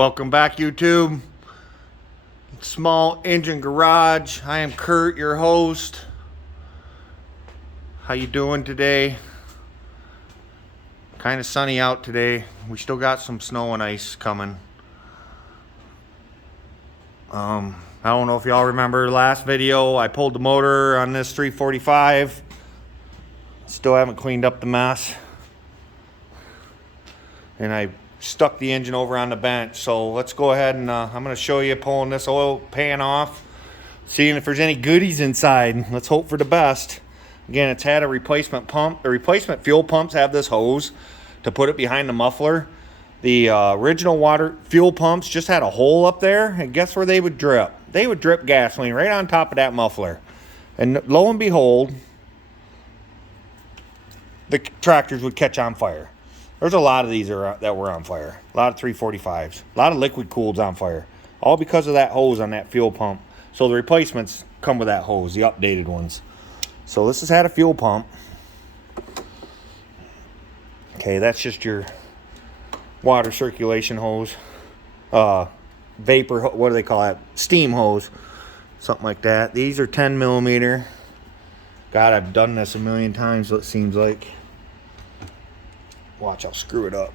Welcome back, YouTube. Small Engine Garage. I am Kurt, your host. How you doing today? Kind of sunny out today. We still got some snow and ice coming. I don't know if y'all remember last video. I pulled the motor on this 345. Still haven't cleaned up the mess. And I stuck the engine over on the bench. So let's go ahead and I'm going to show you pulling this oil pan off, seeing if there's any goodies inside. Let's hope for the best. Again, it's had a replacement pump. The replacement fuel pumps have this hose to put it behind the muffler. The original fuel pumps just had a hole up there, and guess where they would drip? They would drip gasoline right on top of that muffler. And lo and behold, the tractors would catch on fire. There's a lot of these that were on fire. A lot of 345s. A lot of liquid cooleds on fire. All because of that hose on that fuel pump. So the replacements come with that hose, the updated ones. So this has had a fuel pump. Okay, that's just your water circulation hose. Vapor, what do they call that? Steam hose. Something like that. These are 10 millimeter. God, I've done this a million times, it seems like. Watch, I'll screw it up.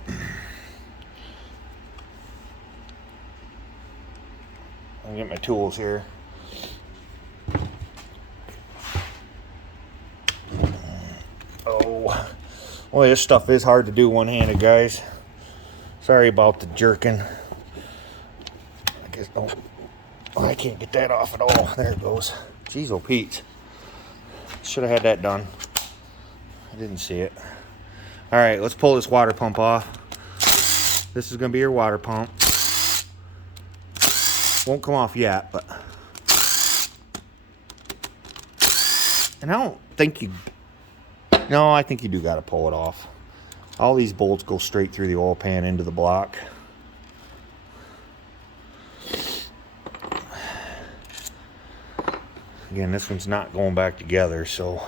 I'll get my tools here. Oh, well, this stuff is hard to do one-handed, guys. Sorry about the jerking. I guess, oh, I can't get that off at all. There it goes. Jeez, oh Pete. Should have had that done. I didn't see it. All right, let's pull this water pump off. This is going to be your water pump. Won't come off yet, but... And I don't think you... No, I think you do got to pull it off. All these bolts go straight through the oil pan into the block. Again, this one's not going back together, so...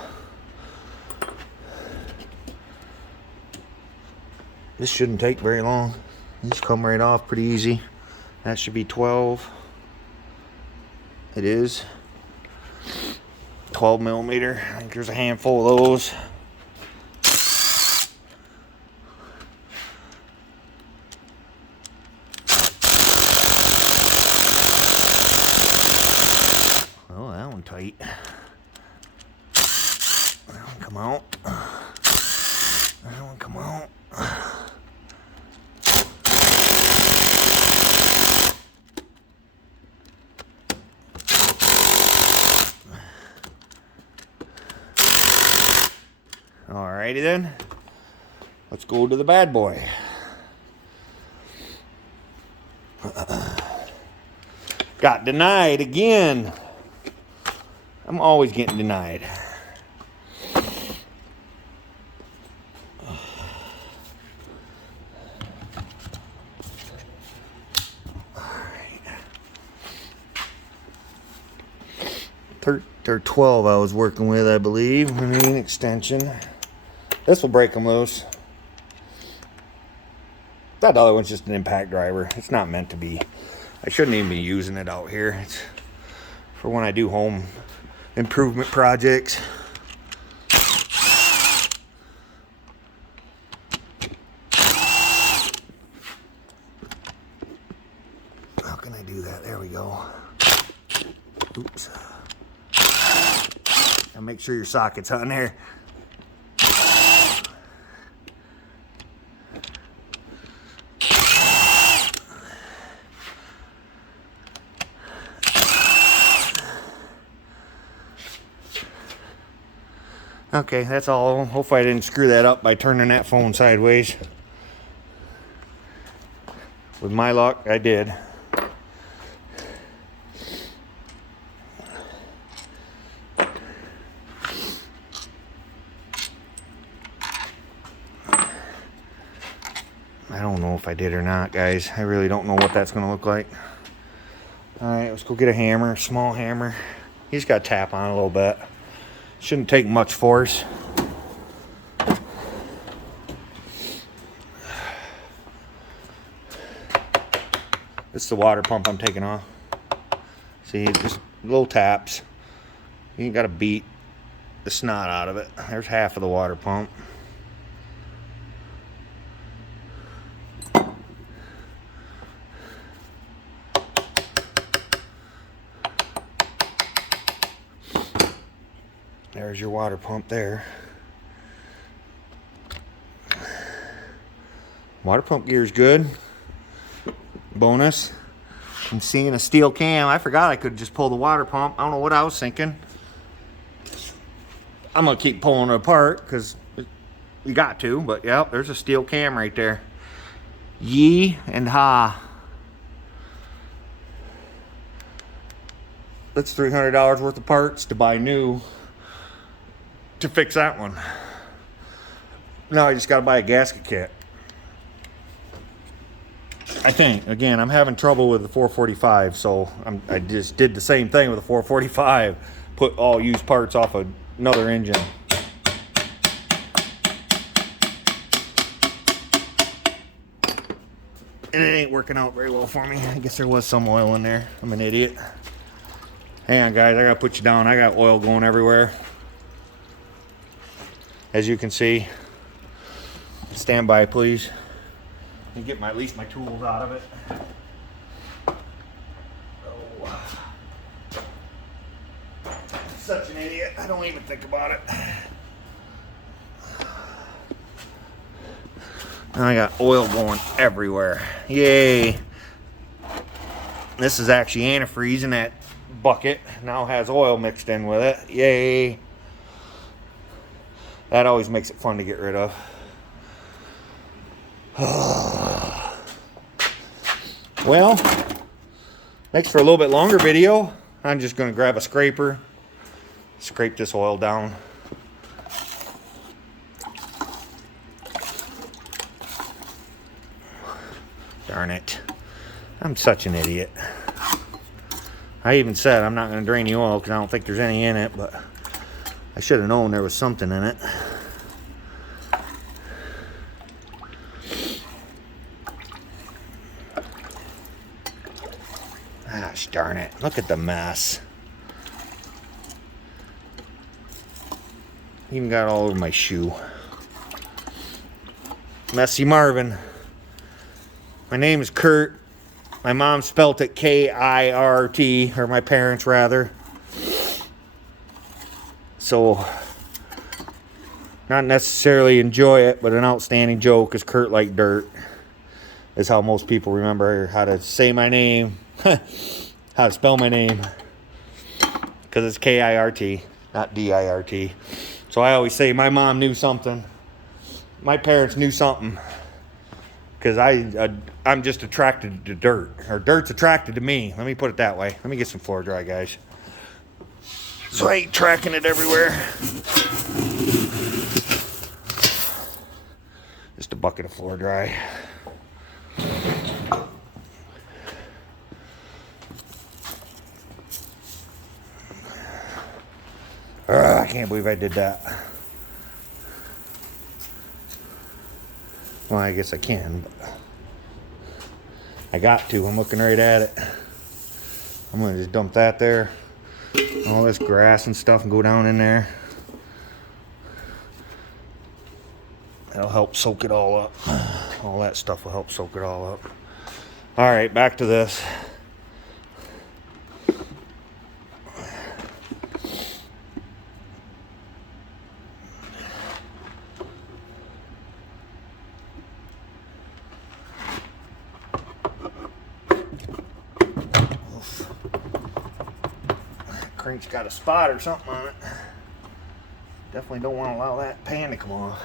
This shouldn't take very long. These come right off pretty easy. That should be 12. It is 12 millimeter. I think there's a handful of those. Oh, that one tight. That one come out. That one come out. Alrighty then, let's go to the bad boy. Got denied again. I'm always getting denied. They're 12 I was working with, I believe. We need an extension. This will break them loose. That other one's just an impact driver. It's not meant to be. I shouldn't even be using it out here. It's for when I do home improvement projects. How can I do that? There we go. Oops. Now make sure your socket's on there. Okay, that's all. Hopefully I didn't screw that up by turning that phone sideways. With my luck, I did. I don't know if I did or not, guys. I really don't know what that's going to look like. Alright, let's go get a hammer, small hammer. You just got to tap on it a little bit. Shouldn't take much force. This is the water pump I'm taking off. See, just little taps. You ain't got to beat the snot out of it. There's half of the water pump. There's your water pump there. Water pump gear is good. Bonus, I'm seeing a steel cam. I forgot I could just pull the water pump. I don't know what I was thinking. I'm gonna keep pulling it apart because you got to, but yeah, there's a steel cam right there. Yee and ha. That's $300 worth of parts to buy new to fix that one. Now I just gotta buy a gasket kit. I think, again, I'm having trouble with the 445, so I just did the same thing with the 445. Put all used parts off of another engine. And it ain't working out very well for me. I guess there was some oil in there. I'm an idiot. Hang on, guys, I gotta put you down. I got oil going everywhere. As you can see. Stand by, please. And get at least my tools out of it. Oh. Such an idiot. I don't even think about it. And I got oil going everywhere. Yay. This is actually antifreeze in that bucket. Now has oil mixed in with it. Yay. That always makes it fun to get rid of. Well, makes for a little bit longer video. I'm just going to grab a scraper, scrape this oil down. Darn it. I'm such an idiot. I even said I'm not going to drain the oil because I don't think there's any in it, but I should have known there was something in it. Gosh darn it. Look at the mess. Even got all over my shoe. Messy Marvin. My name is Kurt. My mom spelt it K-I-R-T, or my parents rather. So, not necessarily enjoy it, but an outstanding joke is Kurt like dirt. Is how most people remember how to say my name. How to spell my name. Because it's K-I-R-T, not D-I-R-T. So I always say my mom knew something. My parents knew something. Because I'm just attracted to dirt. Or dirt's attracted to me. Let me put it that way. Let me get some floor dry, guys. So I ain't tracking it everywhere. Just a bucket of floor dry. I can't believe I did that. Well, I guess I can, but I got to. I'm looking right at it. I'm going to just dump that there. All this grass and stuff and go down in there. That'll help soak it all up. All that stuff will help soak it all up. All right, back to this. Crank's got a spot or something on it. Definitely don't want to allow that pan to come off.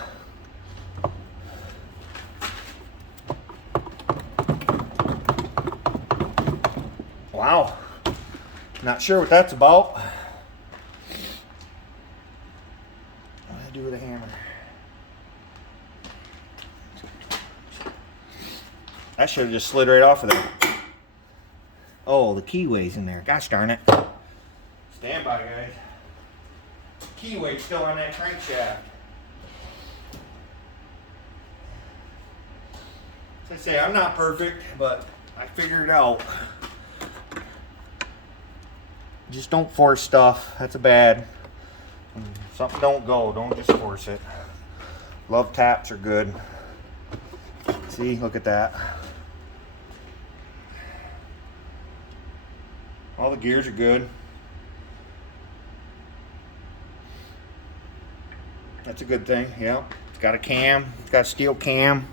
Wow. Not sure what that's about. What do I do with a hammer? That should have just slid right off of there. Oh, the keyway's in there. Gosh darn it. Stand by, guys. Keyweight's still on that crankshaft. As I say, I'm not perfect, but I figured it out. Just don't force stuff. That's a bad. Something don't go. Don't just force it. Love taps are good. See, look at that. All the gears are good. That's a good thing. Yeah. It's got a cam. It's got a steel cam.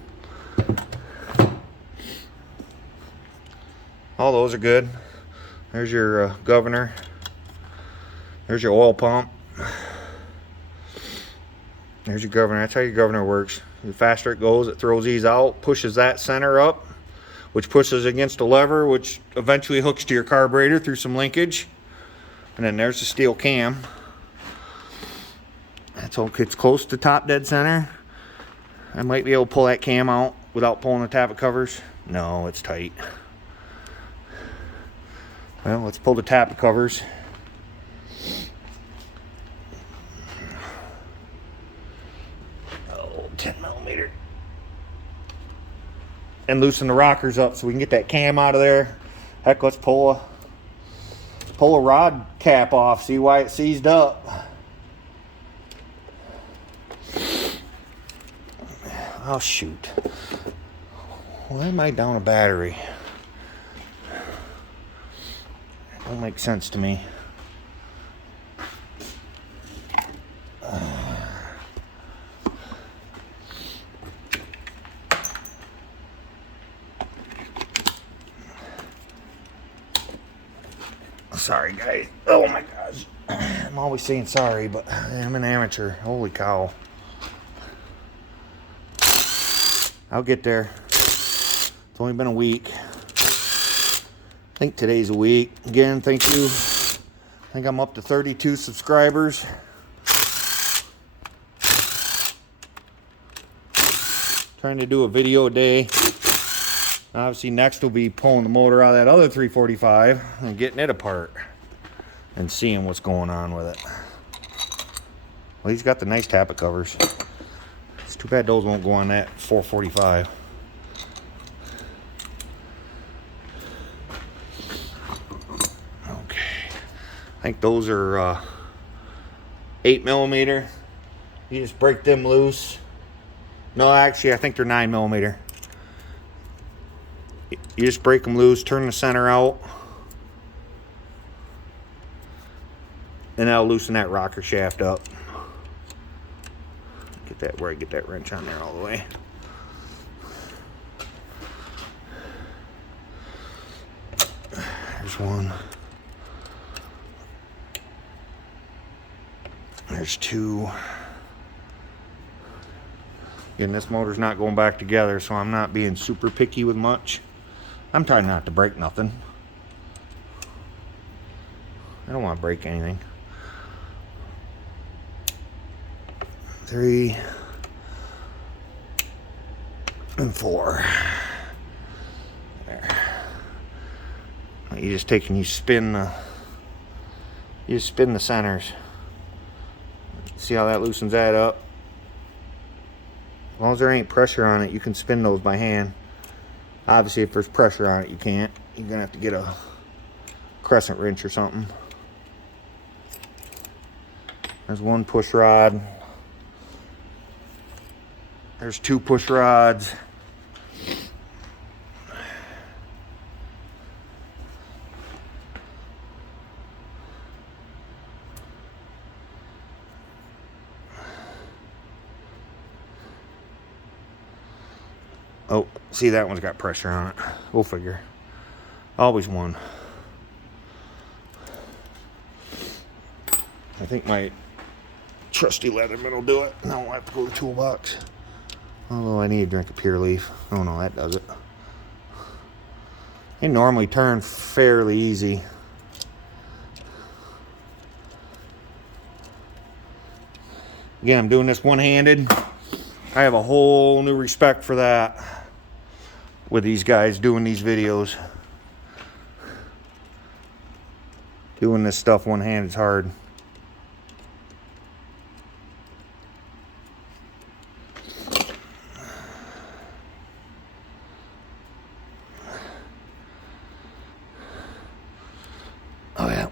All those are good. There's your governor. There's your oil pump. There's your governor. That's how your governor works. The faster it goes, it throws these out, pushes that center up, which pushes against a lever, which eventually hooks to your carburetor through some linkage. And then there's the steel cam. That's all. It's close to top dead center. I might be able to pull that cam out without pulling the tappet covers. No, it's tight. Well, let's pull the tappet covers. Oh, 10mm. And loosen the rockers up so we can get that cam out of there. Heck, let's pull a rod cap off, see why it seized up. Oh shoot. Why am I down a battery? That don't make sense to me. Sorry guys. Oh my gosh. I'm always saying sorry, but I'm an amateur. Holy cow. I'll get there. It's only been a week. I think today's a week. Again, thank you. I think I'm up to 32 subscribers. Trying to do a video a day. Obviously next will be pulling the motor out of that other 345 and getting it apart and seeing what's going on with it. Well, he's got the nice tappet covers. It's too bad those won't go on that 445. Okay. I think those are 8mm. You just break them loose. No, actually, I think they're 9mm. You just break them loose, turn the center out, and that'll loosen that rocker shaft up. Get that where I get that wrench on there all the way. There's one. There's two. Again, this motor's not going back together, so I'm not being super picky with much. I'm trying not to break nothing. I don't want to break anything. 3 and 4. There. You just take and you spin the centers. See how that loosens that up? As long as there ain't pressure on it, you can spin those by hand. Obviously, if there's pressure on it, you can't. You're gonna have to get a crescent wrench or something. There's one push rod. There's 2 push rods. Oh, see, that one's got pressure on it. We'll figure. Always one. I think my trusty Leatherman will do it. Now I'll have to go to the toolbox. Although I need to drink a Pure Leaf. Oh no, that does it. They normally turn fairly easy. Again, I'm doing this one-handed. I have a whole new respect for that with these guys doing these videos. Doing this stuff one-handed is hard.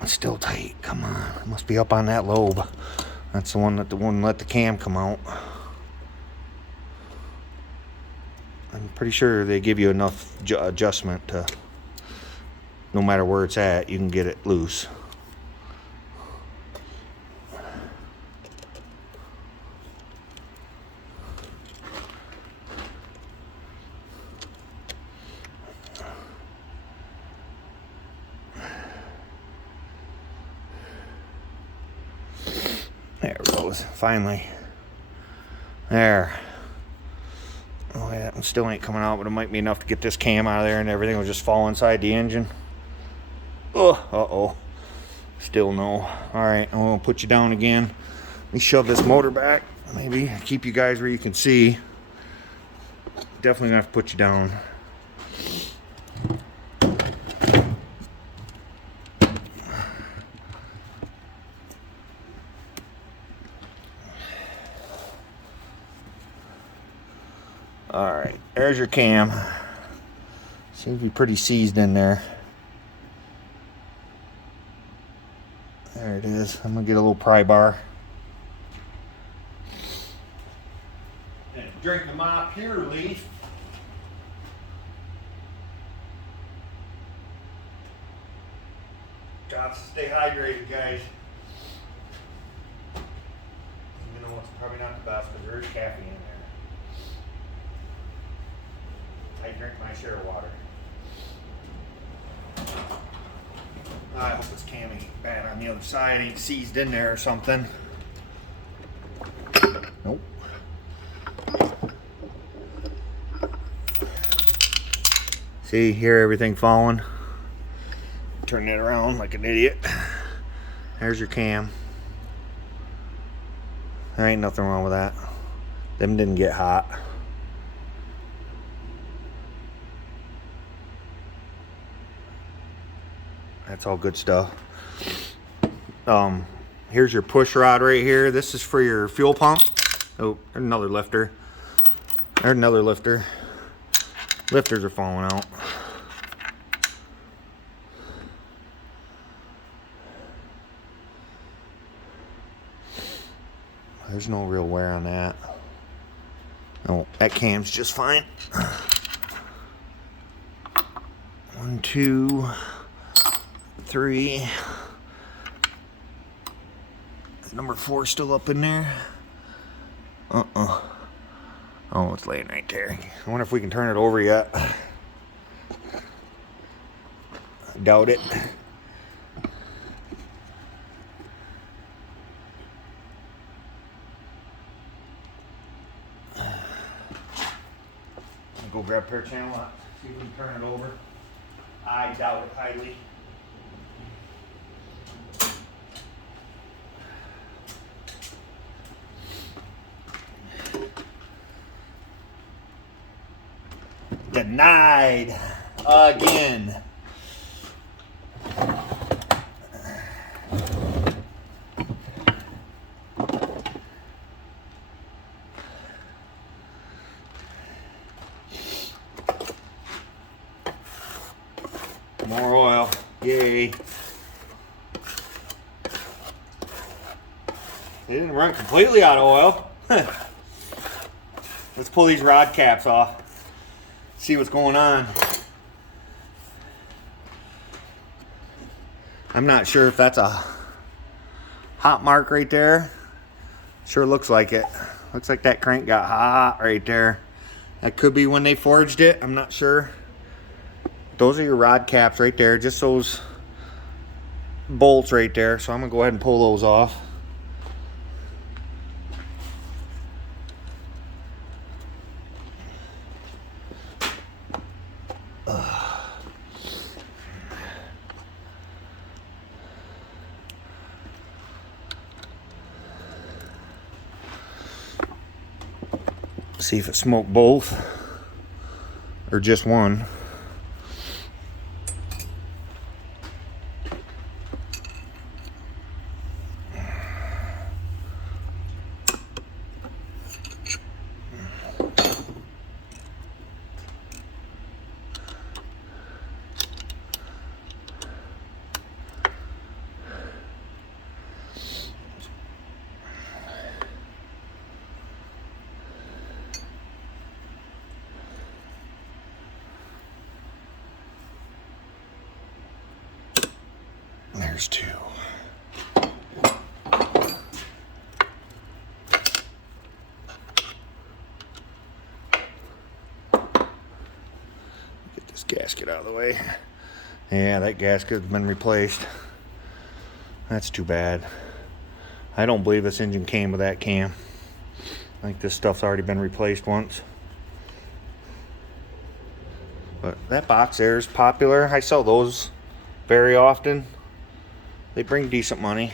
it's still tight. Come on. It must be up on that lobe. That's the one that wouldn't let the cam come out. I'm pretty sure they give you enough adjustment to, no matter where it's at, you can get it loose. There it goes, finally. There. Oh yeah, it still ain't coming out, but it might be enough to get this cam out of there and everything will just fall inside the engine. Oh, uh-oh. Still no. Alright, I'm gonna put you down again. Let me shove this motor back. Maybe keep you guys where you can see. Definitely gonna have to put you down. Alright, there's your cam. Seems to be pretty seized in there. There it is. I'm gonna get a little pry bar. And drink the my pure leaf. Got to stay hydrated, guys. You know it's probably not the best because there is caffeine in there. I drink my share of water. I hope this cam ain't bad on the other side, ain't seized in there or something. Nope. See, hear everything falling? Turn it around like an idiot. There's your cam. There ain't nothing wrong with that. Them didn't get hot. That's all good stuff. Here's your push rod right here. This is for your fuel pump. Oh, there's another lifter. There's another lifter. Lifters are falling out. There's no real wear on that. Oh, that cam's just fine. 1, 2, 3. Number 4 still up in there. Oh, it's laying right there. I wonder if we can turn it over yet. I doubt it. I'll go grab a pair of channel locks, see if we can turn it over. I doubt it highly. Denied again. More oil. Yay. They didn't run completely out of oil. Let's pull these rod caps off. See what's going on. I'm not sure if that's a hot mark right there. Sure looks like it. Looks like that crank got hot right there. That could be when they forged it. I'm not sure. Those are your rod caps right there. Just those bolts right there. So I'm going to go ahead and pull those off. See if it smoked both or just one. There's 2. Get this gasket out of the way. Yeah, that gasket has been replaced. That's too bad. I don't believe this engine came with that cam. I think this stuff's already been replaced once. But that box there is popular. I sell those very often. They bring decent money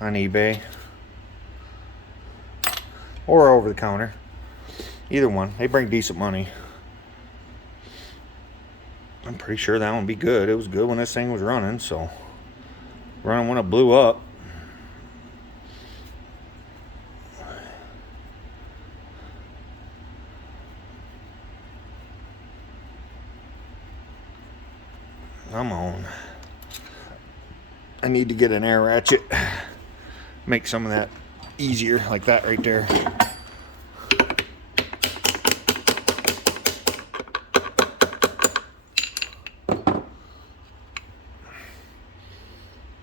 on eBay or over the counter. Either one, they bring decent money. I'm pretty sure that one would be good. It was good when this thing was running, so running when it blew up. Come on. I need to get an air ratchet. Make some of that easier, like that right there.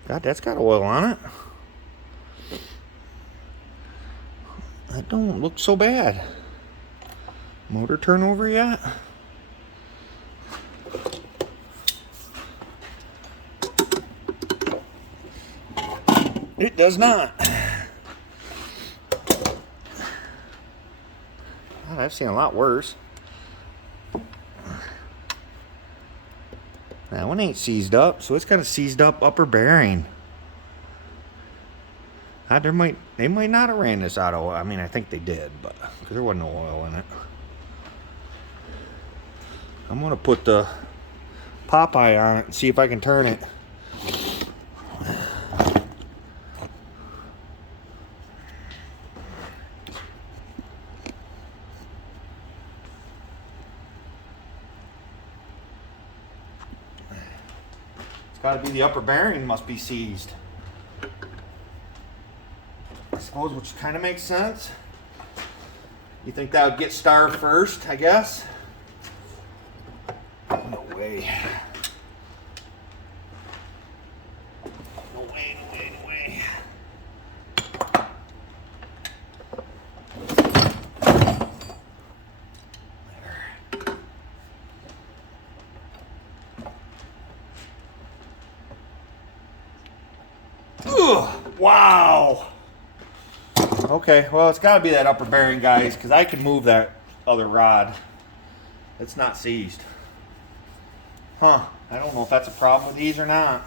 God, that's got oil on it. That don't look so bad. Motor turnover yet? It does not. God, I've seen a lot worse. That one ain't seized up, so it's got a seized up upper bearing. They might not have ran this out of oil. I mean, I think they did, but because there wasn't no oil in it. I'm gonna put the Popeye on it and see if I can turn it. It's got to be the upper bearing must be seized. I suppose, which kind of makes sense. You think that would get starved first, I guess? No way. No way, no way, no way. Ugh, wow. Okay, well, it's got to be that upper bearing, guys, because I can move that other rod. It's not seized. Huh. I don't know if that's a problem with these or not.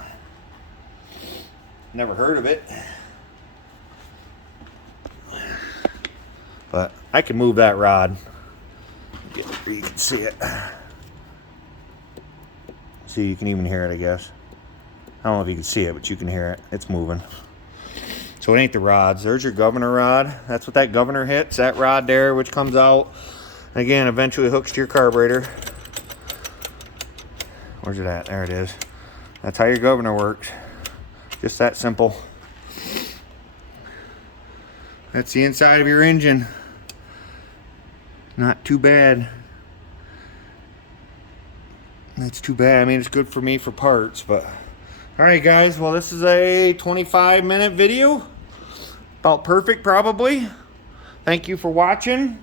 Never heard of it. But I can move that rod. Get it where you can see it. See, you can even hear it, I guess. I don't know if you can see it, but you can hear it. It's moving. So it ain't the rods. There's your governor rod. That's what that governor hits. That rod there, which comes out. Again, eventually hooks to your carburetor. Where's it at? There it is. That's how your governor works. Just that simple. That's the inside of your engine. Not too bad. That's too bad. I mean, it's good for me for parts, but... Alright guys, well this is a 25-minute video. About perfect probably. Thank you for watching.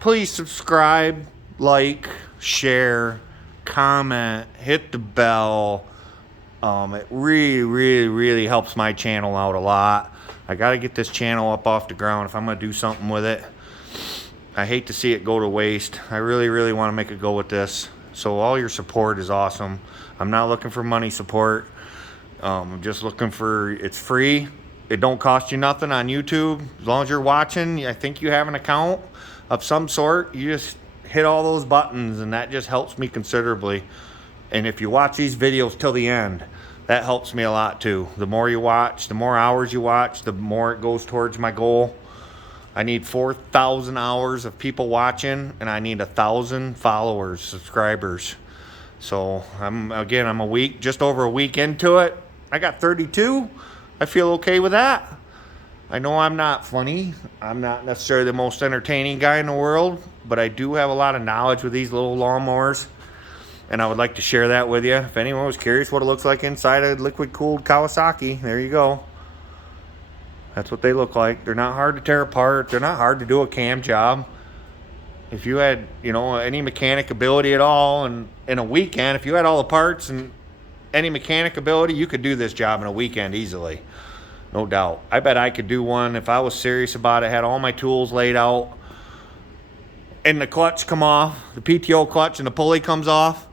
Please subscribe, like, share, comment, hit the bell. It really helps my channel out a lot. I gotta get this channel up off the ground if I'm gonna do something with it. I hate to see it go to waste. I really want to make a go with this. So all your support is awesome. I'm not looking for money support. I'm just looking for, it's free. It don't cost you nothing on YouTube. As long as you're watching, I think you have an account of some sort. You just hit all those buttons and that just helps me considerably. And if you watch these videos till the end, that helps me a lot too. The more you watch, the more hours you watch, the more it goes towards my goal. I need 4,000 hours of people watching and I need 1,000 followers, subscribers. So I'm a week, just over a week into it. I got 32. I feel okay with that. I know I'm not funny. I'm not necessarily the most entertaining guy in the world, but I do have a lot of knowledge with these little lawnmowers. And I would like to share that with you. If anyone was curious what it looks like inside a liquid-cooled Kawasaki, there you go. That's what they look like. They're not hard to tear apart. They're not hard to do a cam job. If you had, you know, any mechanic ability at all, and in a weekend, if you had all the parts and any mechanic ability, you could do this job in a weekend easily. No doubt. I bet I could do one if I was serious about it, had all my tools laid out, and the clutch come off, the PTO clutch and the pulley comes off.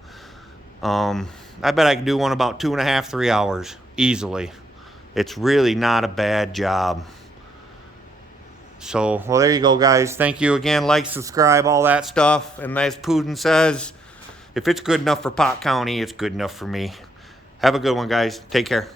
I bet I could do one about 2.5, 3 hours easily. It's really not a bad job. So, well, there you go, guys. Thank you again. Like, subscribe, all that stuff. And as Putin says, if it's good enough for Pot County, it's good enough for me. Have a good one, guys. Take care.